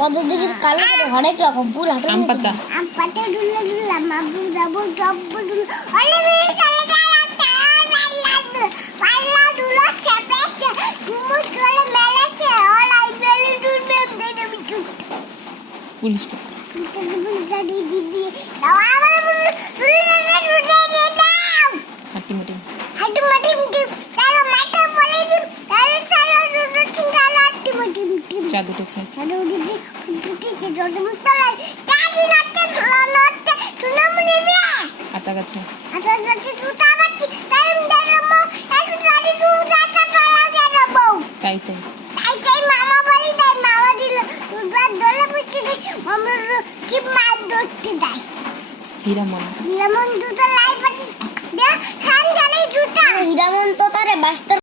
পদ্ধতির কালো অনেক রকম ফুল আম পাতা পুলিশ হাঁটি মুটি চাঁদ উঠেছে আতা গাছে তাই তাই হীরামন হীরামন তো তারে বাস্তব